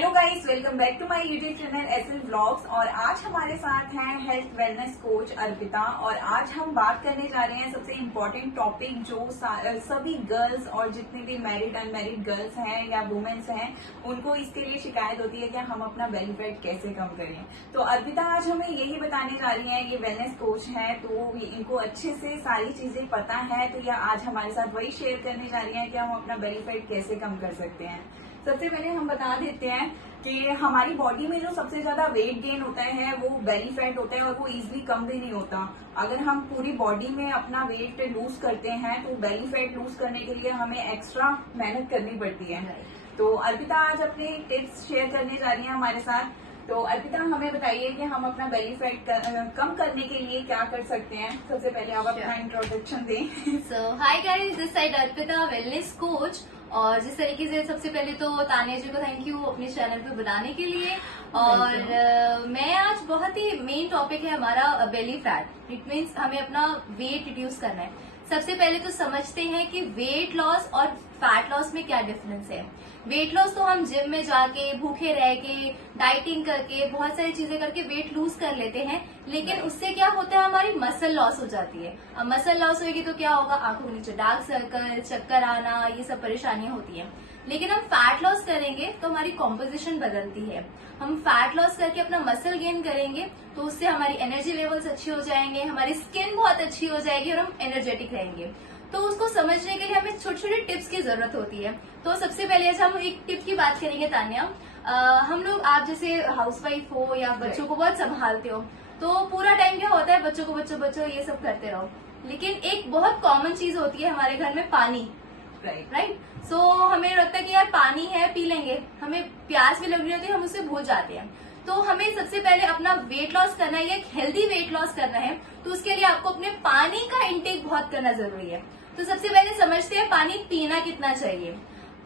Hello guys, welcome back to my YouTube channel SL vlogs. और आज हमारे साथ हैं हेल्थ वेलनेस कोच अर्पिता। और आज हम बात करने जा रहे हैं सबसे इम्पोर्टेंट टॉपिक जो सभी गर्ल्स और जितने भी मैरिड अनमैरिड गर्ल्स हैं या वुमेन्स हैं उनको इसके लिए शिकायत होती है कि हम अपना बेली फैट कैसे कम करें। तो अर्पिता आज हमें यही बताने जा रही हैं। ये वेलनेस कोच है तो इनको अच्छे से सारी चीजें पता है, तो ये आज हमारे साथ वही शेयर करने जा रही हैं कि हम अपना बेली फैट कैसे कम कर सकते हैं। सबसे पहले हम बता देते हैं कि हमारी बॉडी में जो सबसे ज्यादा वेट गेन होता है वो बेली फैट होता है और वो इजीली कम भी नहीं होता। अगर हम पूरी बॉडी में अपना वेट लूज करते हैं तो बेली फैट लूज करने के लिए हमें एक्स्ट्रा मेहनत करनी पड़ती है। तो अर्पिता आज अपने टिप्स शेयर करने जा रही है हमारे साथ। तो अर्पिता हमें बताइए कि हम अपना बेली फैट कम करने के लिए क्या कर सकते हैं। सबसे पहले आप अपना इंट्रोडक्शन दें। So hi guys, this side Arpita wellness coach. और जिस तरीके से सबसे पहले तो तानिया जी को थैंक यू अपने चैनल पे बुलाने के लिए। और मैं आज बहुत ही मेन टॉपिक है हमारा बेली फैट। इट मीन्स हमें अपना वेट रिड्यूस करना है। सबसे पहले तो समझते हैं कि वेट लॉस और फैट लॉस में क्या डिफरेंस है। वेट लॉस तो हम जिम में जाके भूखे रह के डाइटिंग करके बहुत सारी चीजें करके वेट लूज कर लेते हैं, लेकिन उससे क्या होता है हमारी मसल लॉस हो जाती है। अब मसल लॉस होगी तो क्या होगा, आंखों के नीचे डार्क सर्कल, चक्कर आना, ये सब परेशानियां होती हैं। लेकिन हम फैट लॉस करेंगे तो हमारी कॉम्पोजिशन बदलती है। हम फैट लॉस करके अपना मसल गेन करेंगे तो उससे हमारी एनर्जी लेवल्स अच्छी हो जाएंगे, हमारी स्किन बहुत अच्छी हो जाएगी और हम एनर्जेटिक रहेंगे। तो उसको समझने के लिए हमें छोटे छोटे टिप्स की जरूरत होती है। तो सबसे पहले अच्छा हम एक टिप की बात करेंगे तानिया। हम लोग, आप जैसे हाउसवाइफ हो या बच्चों को बहुत संभालते हो तो पूरा टाइम क्या होता है, बच्चों को बच्चों ये सब करते रहो। लेकिन एक बहुत कॉमन चीज होती है हमारे घर में, पानी। राइट। सो हमें लगता है कि यार पानी है, पी लेंगे, हमें प्यास भी लग रही होती है, हम उससे भूल जाते हैं। तो हमें सबसे पहले अपना वेट लॉस करना है या एक हेल्दी वेट लॉस करना है तो उसके लिए आपको अपने पानी का इंटेक बहुत करना जरूरी है। तो सबसे पहले समझते हैं पानी पीना कितना चाहिए।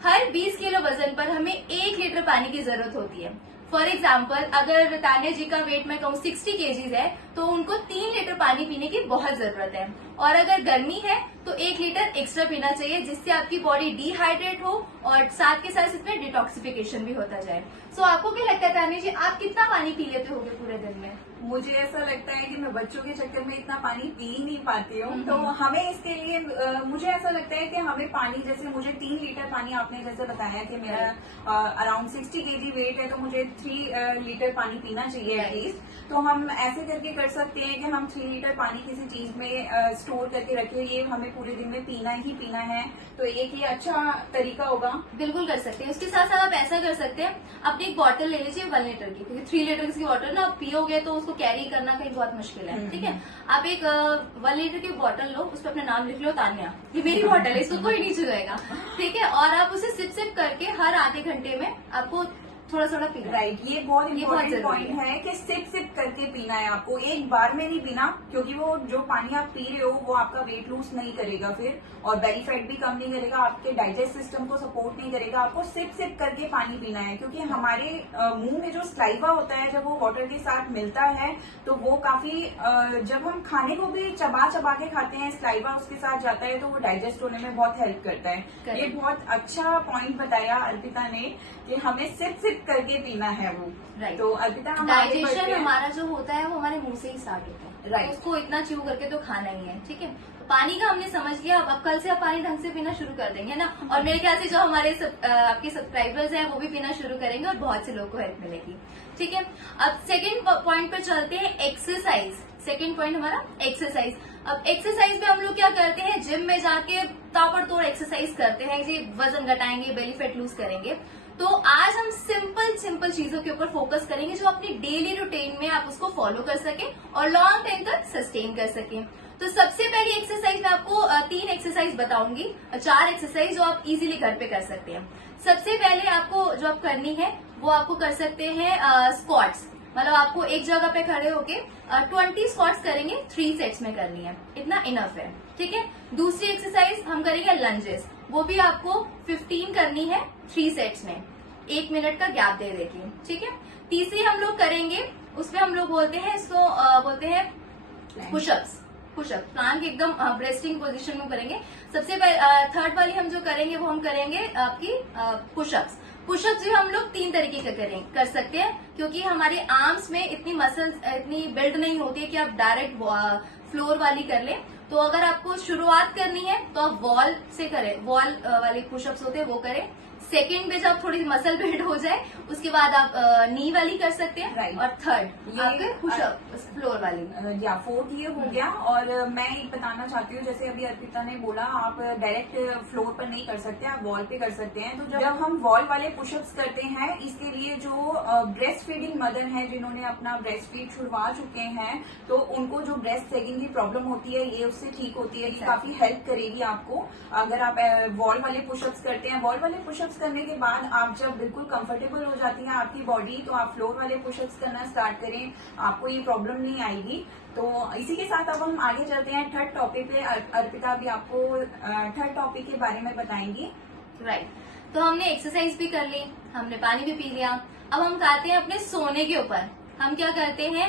हर 20 किलो वजन पर हमें 1 लीटर पानी की जरूरत होती है। फॉर एग्जाम्पल, अगर तानिया जी का वेट मैं कहूँ 60 केजीज है तो उनको 3 लीटर पानी पीने की बहुत जरूरत है। और अगर गर्मी है तो 1 लीटर एक्स्ट्रा पीना चाहिए जिससे आपकी बॉडी डिहाइड्रेट हो और साथ के साथ इसमें डिटॉक्सिफिकेशन भी होता जाए। सो आपको क्या लगता है तानिया जी, आप कितना पानी पी लेते होगे पूरे दिन में? मुझे ऐसा लगता है कि मैं बच्चों के चक्कर में इतना पानी पी ही नहीं पाती हूँ। तो हमें इसके लिए मुझे ऐसा लगता है कि हमें पानी, जैसे मुझे 3 लीटर पानी, आपने जैसे बताया कि मेरा अराउंड 60 केजी वेट है तो मुझे 3 लीटर पानी पीना चाहिए एटलीस्ट। तो हम ऐसे करके कर सकते हैं कि हम 3 लीटर पानी किसी चीज में स्टोर करके रखें, ये हमें पूरे दिन में पीना ही पीना है। तो एक ये अच्छा तरीका होगा। बिल्कुल कर सकते हैं। उसके साथ साथ आप ऐसा कर सकते हैं, अपनी एक बॉटल ले लीजिए 1 लीटर की, क्योंकि 3 लीटर की बॉटल ना आप पियोगे तो उसको कैरी करना कहीं बहुत मुश्किल है। ठीक है, आप एक 1 लीटर की बॉटल लो, उस पर अपना नाम लिख लो तानिया, ये मेरी बॉटल है, इसको कोई नहीं छुएगा। ठीक है, और आप उसे सिप सिप करके हर आधे घंटे में आपको थोड़ा थोड़ा पीना। राइट, ये बहुत इम्पोर्टेंट पॉइंट है कि सिप सिप करके पीना है आपको, एक बार में नहीं पीना, क्योंकि वो जो पानी आप पी रहे हो वो आपका वेट लूज नहीं करेगा फिर, और बेली फैट भी कम नहीं करेगा, आपके डाइजेस्ट सिस्टम को सपोर्ट नहीं करेगा। आपको सिप सिप करके पानी पीना है, क्योंकि हमारे मुंह में जो स्लाइवा होता है जब वो वाटर के साथ मिलता है तो वो काफी, जब हम खाने को भी चबा चबा के खाते हैं, स्लाइवा उसके साथ जाता है तो वो डाइजेस्ट होने में बहुत हेल्प करता है। ये बहुत अच्छा पॉइंट बताया अर्पिता ने कि हमें सिप सिप करके पीना है वो। राइट। तो अर्पिता, हम डाइजेशन हमारा जो होता है वो हमारे मुंह से ही स्टार्ट होता है। राइट। तो उसको इतना च्यू करके तो खाना ही है। ठीक है, तो पानी का हमने समझ लिया। अब कल से आप पानी ढंग से पीना शुरू कर देंगे ना, और मेरे ख्याल से जो हमारे आपके सब्सक्राइबर्स हैं वो भी पीना शुरू करेंगे और बहुत से लोगों को हेल्प मिलेगी। ठीक है, अब सेकेंड पॉइंट पर चलते हैं, एक्सरसाइज। सेकेंड पॉइंट हमारा एक्सरसाइज। अब एक्सरसाइज में हम लोग क्या करते हैं, जिम में जाके ताबड़तोड़ एक्सरसाइज करते हैं जी, वजन घटाएंगे, बेली फैट लूज करेंगे। तो आज हम सिंपल चीजों के ऊपर फोकस करेंगे जो अपनी डेली रूटीन में आप उसको फॉलो कर सके और लॉन्ग टाइम तक सस्टेन कर सके। तो सबसे पहली एक्सरसाइज मैं आपको 3 एक्सरसाइज बताऊंगी, 4 एक्सरसाइज जो आप इजीली घर पे कर सकते हैं। सबसे पहले आपको जो आप करनी है वो आपको कर सकते हैं स्क्वाट्स। मतलब आपको एक जगह पे खड़े होके 20 स्क्वाट्स करेंगे, 3 सेट्स में करनी है, इतना इनफ है। ठीक है, दूसरी एक्सरसाइज हम करेंगे लंजेस, वो भी आपको 15 करनी है 3 सेट्स में, 1 मिनट का गैप दे देके। ठीक है, तीसरी हम लोग करेंगे, उसमें हम लोग बोलते हैं इसको बोलते हैं पुशअप्स। प्लांक एकदम ब्रेस्टिंग पोजीशन में करेंगे। सबसे पहले थर्ड वाली हम जो करेंगे वो हम करेंगे आपकी पुशअप्स। पुशअप्स भी हम लोग 3 तरीके के कर सकते हैं, क्योंकि हमारे आर्म्स में इतनी मसल्स इतनी बिल्ड नहीं होती है कि आप डायरेक्ट फ्लोर वाली कर लें। तो अगर आपको शुरुआत करनी है तो आप वॉल से करें, वॉल वाले पुशअप्स होते हैं वो करें। सेकेंड में जब थोड़ी मसल बिल्ड हो जाए उसके बाद आप नी वाली कर सकते हैं। Right. और थर्ड आपके पुशअप फ्लोर वाली। या फोर्थ ये हो गया। और मैं एक बताना चाहती हूँ, जैसे अभी अर्पिता ने बोला आप डायरेक्ट फ्लोर पर नहीं कर सकते, आप वॉल पे कर सकते हैं। तो जब हम वॉल वाले पुशअप्स करते हैं, इसके लिए जो ब्रेस्ट फीडिंग मदर है जिन्होंने अपना ब्रेस्ट फीड छुड़वा चुके हैं, तो उनको जो ब्रेस्ट सेगिंग की प्रॉब्लम होती है ये उससे ठीक होती है। ये काफी हेल्प करेगी आपको अगर आप वॉल वाले पुशअप्स करते हैं। वॉल वाले पुशअप्स करने के बाद आप जब बिल्कुल कंफर्टेबल हो जाती है आपकी बॉडी, तो आप फ्लोर वाले पुशअप्स करना स्टार्ट करें, आपको ये प्रॉब्लम नहीं आएगी। तो इसी के साथ अब हम आगे चलते हैं थर्ड टॉपिक पे। अर्पिता अभी आपको थर्ड टॉपिक के बारे में बताएंगी। राइट, तो हमने एक्सरसाइज भी कर ली, हमने पानी भी पी लिया। अब हम आते हैं अपने सोने के ऊपर। हम क्या करते हैं,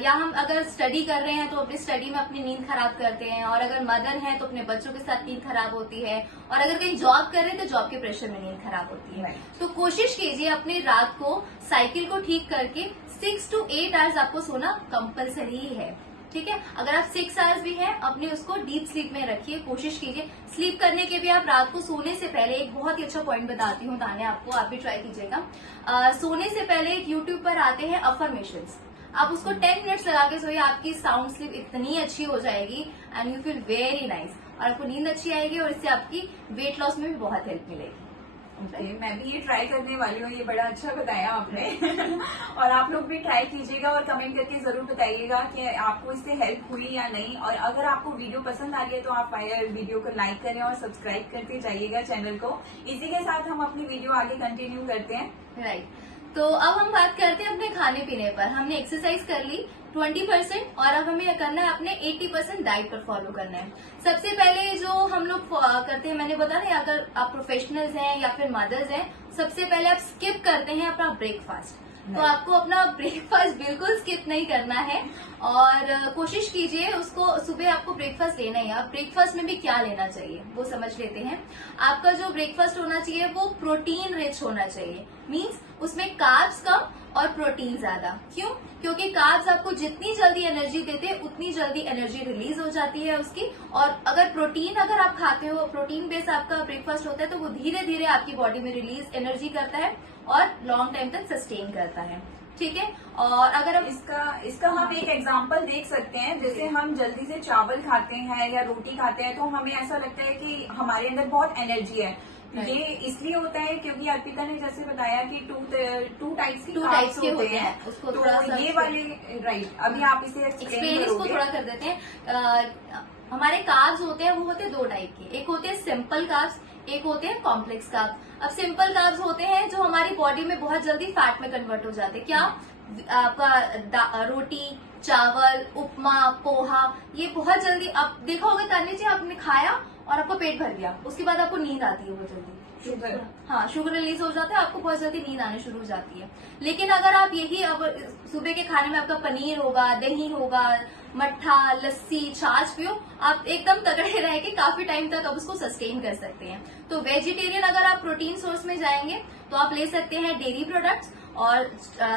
या हम अगर स्टडी कर रहे हैं तो अपनी स्टडी में अपनी नींद खराब करते हैं, और अगर मदर हैं तो अपने बच्चों के साथ नींद खराब होती है, और अगर कहीं जॉब कर रहे हैं तो जॉब के प्रेशर में नींद खराब होती है। तो कोशिश कीजिए अपनी रात को साइकिल को ठीक करके 6 to 8 आवर्स आपको सोना कंपलसरी ही है। ठीक है, अगर आप 6 आवर्स भी है अपने उसको डीप स्लीप में रखिए, कोशिश कीजिए। स्लीप करने के भी आप रात को सोने से पहले एक बहुत ही अच्छा पॉइंट बताती हूँ ताने आपको, आप भी ट्राई कीजिएगा। सोने से पहले एक यूट्यूब पर आते हैं अफर्मेशंस, आप उसको 10 मिनट्स लगा के सोइए, आपकी साउंड स्लीप इतनी अच्छी हो जाएगी and you feel very nice, और आपको नींद अच्छी आएगी और इससे आपकी वेट लॉस में भी बहुत हेल्प मिलेगी। ओके, मैं भी ये ट्राई करने वाली हूँ, ये बड़ा अच्छा बताया आपने। और आप लोग भी ट्राई कीजिएगा और कमेंट करके जरूर बताइएगा कि आपको इससे हेल्प हुई या नहीं। और अगर आपको वीडियो पसंद आ गया तो आप वीडियो को लाइक करें और सब्सक्राइब करते जाइएगा चैनल को। इसी के साथ हम अपनी वीडियो आगे कंटिन्यू करते हैं। राइट, तो अब हम बात करते हैं अपने खाने पीने पर। हमने एक्सरसाइज कर ली 20% और अब हमें करना है अपने 80% डाइट पर फॉलो करना है। सबसे पहले जो हम लोग करते हैं, मैंने बताया ना, अगर आप प्रोफेशनल्स हैं या फिर मदर्स हैं, सबसे पहले आप स्किप करते हैं अपना ब्रेकफास्ट। तो आपको अपना ब्रेकफास्ट बिल्कुल स्किप नहीं करना है, और कोशिश कीजिए उसको, सुबह आपको ब्रेकफास्ट लेना ही है। अब ब्रेकफास्ट में भी क्या लेना चाहिए वो समझ लेते हैं। आपका जो ब्रेकफास्ट होना चाहिए वो प्रोटीन रिच होना चाहिए, मीन्स उसमें कार्ब्स कम और प्रोटीन ज्यादा। क्यों? क्योंकि कार्ब्स आपको जितनी जल्दी एनर्जी देते हैं उतनी जल्दी एनर्जी रिलीज हो जाती है उसकी, और अगर प्रोटीन अगर आप खाते हो, प्रोटीन बेस्ड आपका ब्रेकफास्ट होता है, तो वो धीरे धीरे आपकी बॉडी में रिलीज एनर्जी करता है और लॉन्ग टाइम तक सस्टेन करता है। ठीक है, और अगर हम इसका हम एक एग्जांपल देख सकते हैं। जैसे हम जल्दी से चावल खाते हैं या रोटी खाते हैं तो हमें ऐसा लगता है कि हमारे अंदर बहुत एनर्जी है। ये इसलिए होता है क्योंकि अर्पिता ने जैसे बताया कि टू टाइप्स के होते हैं, उसको तो थोड़ा सा ये वाले राइट। अभी आप इसे एक्सप्लेन इसको थोड़ा कर देते हैं। हमारे कार्ब्स होते हैं वो होते हैं 2 टाइप के, एक होते हैं सिंपल कार्ब्स, एक होते हैं कॉम्प्लेक्स कार्ब्स। अब सिंपल कार्ब्स होते हैं जो हमारी बॉडी में बहुत जल्दी फैट में कन्वर्ट हो जाते हैं। क्या? आपका रोटी, चावल, उपमा, पोहा, ये बहुत जल्दी, आप देखा होगा तान्या जी, आपने खाया और आपका पेट भर गया, उसके बाद आपको नींद आती है बहुत जल्दी। शुगर, हाँ, शुगर रिलीज हो जाता है, आपको बहुत जल्दी नींद आने शुरू हो जाती है। लेकिन अगर आप यही अब सुबह के खाने में आपका पनीर होगा, दही होगा, मट्ठा, लस्सी, छाछ पियो, आप एकदम तगड़े रह के काफी टाइम तक आप उसको सस्टेन कर सकते हैं। तो वेजिटेरियन अगर आप प्रोटीन सोर्स में जाएंगे तो आप ले सकते हैं डेयरी प्रोडक्ट्स और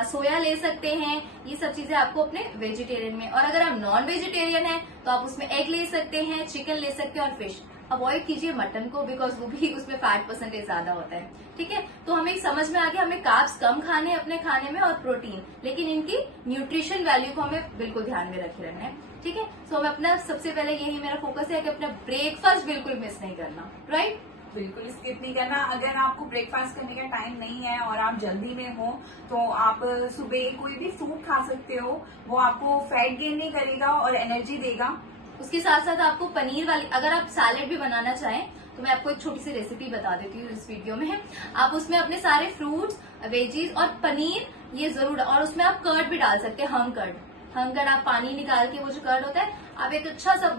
सोया ले सकते हैं, ये सब चीजें आपको अपने वेजिटेरियन में। और अगर आप नॉन वेजिटेरियन है तो आप उसमें एग ले सकते हैं, चिकन ले सकते हैं, और फिश। अवॉइड कीजिए मटन को, बिकॉज वो भी उसमें फैट परसेंटेज ज्यादा होता है। ठीक है, तो हमें समझ में आ गया हमें कार्ब्स कम खाने अपने खाने में और प्रोटीन, लेकिन इनकी न्यूट्रिशन वैल्यू को हमें बिल्कुल ध्यान में रखे रहना है। ठीक है, सो हमें अपना सबसे पहले यही मेरा फोकस है कि अपना ब्रेकफास्ट बिल्कुल मिस नहीं करना। राइट, बिल्कुल स्किप नहीं करना। अगर आपको ब्रेकफास्ट करने का टाइम नहीं है और आप जल्दी में हो तो आप सुबह कोई भी फ्रूट खा सकते हो, वो आपको फैट गेन नहीं करेगा और एनर्जी देगा। उसके साथ साथ आपको पनीर वाली, अगर आप सैलेड भी बनाना चाहें तो मैं आपको एक छोटी सी रेसिपी बता देती हूँ इस वीडियो में। आप उसमें अपने सारे फ्रूट्स, वेजीज और पनीर ये जरूर, और उसमें आप कर्ड भी डाल सकते हैं, हम कर्ड आप पानी निकाल के, वो जो कर्ड होता है, आप एक अच्छा सा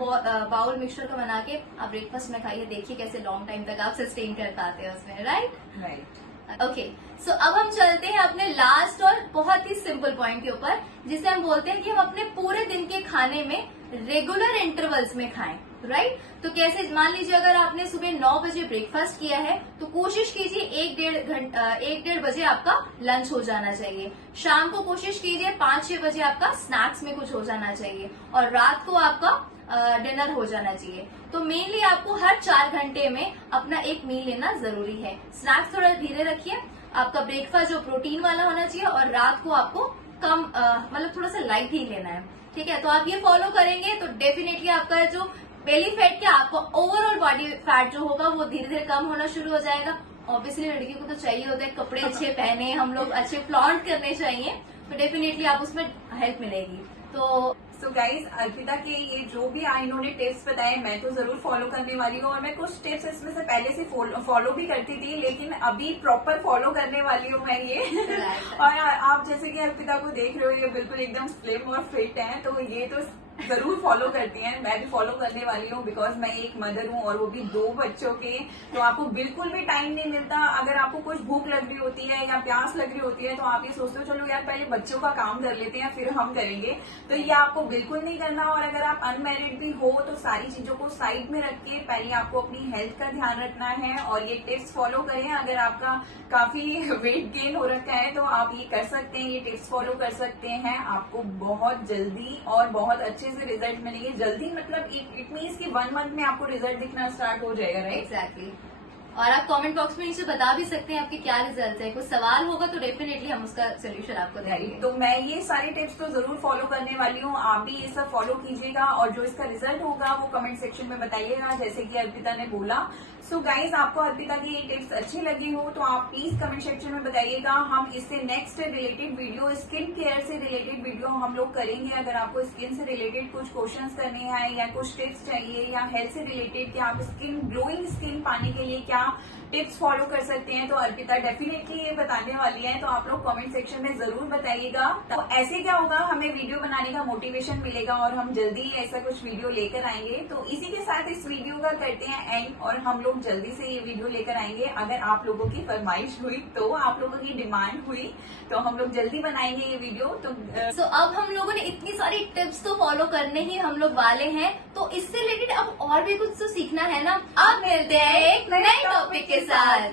बाउल मिक्सचर का बना के आप ब्रेकफास्ट में खाइए, देखिए कैसे लॉन्ग टाइम तक आप सस्टेन कर पाते हैं उसमें। राइट, ओके, सो अब हम चलते हैं अपने लास्ट और बहुत ही सिंपल पॉइंट के ऊपर, जिसे हम बोलते हैं कि हम अपने पूरे दिन के खाने में रेगुलर इंटरवल्स में खाएं। राइट। तो कैसे, मान लीजिए अगर आपने सुबह 9 बजे ब्रेकफास्ट किया है तो कोशिश कीजिए 1-1.5 बजे आपका लंच हो जाना चाहिए। शाम को कोशिश कीजिए 5-6 बजे आपका स्नैक्स में कुछ हो जाना चाहिए, और रात को आपका डिनर हो जाना चाहिए। तो मेनली आपको हर 4 घंटे में अपना एक मील लेना जरूरी है। स्नैक्स थोड़ा धीरे रखिए, आपका ब्रेकफास्ट जो प्रोटीन वाला होना चाहिए, और रात को आपको कम मतलब थोड़ा सा लाइट ही लेना है, ठीक है। तो आप ये फॉलो करेंगे तो डेफिनेटली आपका जो बेली फैट क्या, आपका ओवरऑल बॉडी फैट जो होगा वो धीरे धीरे कम होना शुरू हो जाएगा। ऑब्वियसली लड़की को तो चाहिए होता है कपड़े अच्छे पहने, हम लोग अच्छे फ्लॉन्ट करने चाहिए, तो डेफिनेटली आप उसमें हेल्प मिलेगी। सो गाइज, अर्पिता के ये जो भी इन्होंने टिप्स बताए मैं तो जरूर फॉलो करने वाली हूँ, और मैं कुछ टिप्स इसमें से पहले से फॉलो भी करती थी, लेकिन अभी प्रॉपर फॉलो करने वाली हूँ मैं ये। और आप जैसे कि अर्पिता को देख रहे हो, ये बिल्कुल एकदम स्लिम और फिट है, तो ये तो जरूर फॉलो करती हैं। मैं भी फॉलो करने वाली हूँ, बिकॉज मैं एक मदर हूँ और वो भी 2 बच्चों के, तो आपको बिल्कुल भी टाइम नहीं मिलता। अगर आपको कुछ भूख लग रही होती है या प्यास लग रही होती है तो आप ये सोचते हो चलो यार पहले बच्चों का काम कर लेते हैं फिर हम करेंगे, तो ये आपको बिल्कुल नहीं करना। और अगर आप अनमैरिड भी हो तो सारी चीजों को साइड में रख के पहले आपको अपनी हेल्थ का ध्यान रखना है, और ये टिप्स फॉलो करें। अगर आपका काफी वेट गेन हो रखा है तो आप ये कर सकते हैं, ये टिप्स फॉलो कर सकते हैं। आपको बहुत जल्दी और बहुत अच्छे से रिजल्ट मिलेंगे। जल्दी मतलब इट मीन्स कि 1 मंथ में आपको रिजल्ट दिखना स्टार्ट हो जाएगा, राइट? एग्जैक्टली। और आप कमेंट बॉक्स में नीचे बता भी सकते हैं आपके क्या रिजल्ट है। कोई सवाल होगा तो डेफिनेटली हम उसका सोल्यूशन आपको देंगे। तो मैं ये सारे टिप्स तो जरूर फॉलो करने वाली हूँ, आप भी ये सब फॉलो कीजिएगा, और जो इसका रिजल्ट होगा वो कमेंट सेक्शन में बताइएगा, जैसे कि अर्पिता ने बोला। सो गाइज, आपको अर्पिता की ये टिप्स अच्छी लगी हो तो आप प्लीज कमेंट सेक्शन में बताइएगा। हम इससे next related video, skin care से रिलेटेड वीडियो हम लोग करेंगे। अगर आपको स्किन से रिलेटेड कुछ क्वेश्चंस करने हैं या कुछ टिप्स चाहिए, या हेल्थ से रिलेटेड कि आप स्किन ग्लोइंग स्किन पाने के लिए क्या टिप्स फॉलो कर सकते हैं, तो अर्पिता डेफिनेटली ये बताने वाली है, तो आप लोग कमेंट सेक्शन में जरूर बताइएगा। तो ऐसे क्या होगा, हमें वीडियो बनाने का मोटिवेशन मिलेगा और हम जल्दी ही ऐसा कुछ वीडियो लेकर आएंगे। तो इसी के साथ इस वीडियो का करते हैं एंड, और हम लोग जल्दी से ये वीडियो लेकर आएंगे। अगर आप लोगों की फरमाइश हुई, तो आप लोगों की डिमांड हुई, तो हम लोग जल्दी बनाएंगे ये वीडियो। तो अब हम लोगों ने इतनी सारी टिप्स तो फॉलो करने ही हम लोग वाले हैं, तो इससे रिलेटेड अब और भी कुछ तो सीखना है ना। अब मिलते हैं एक नए टॉपिक के साथ।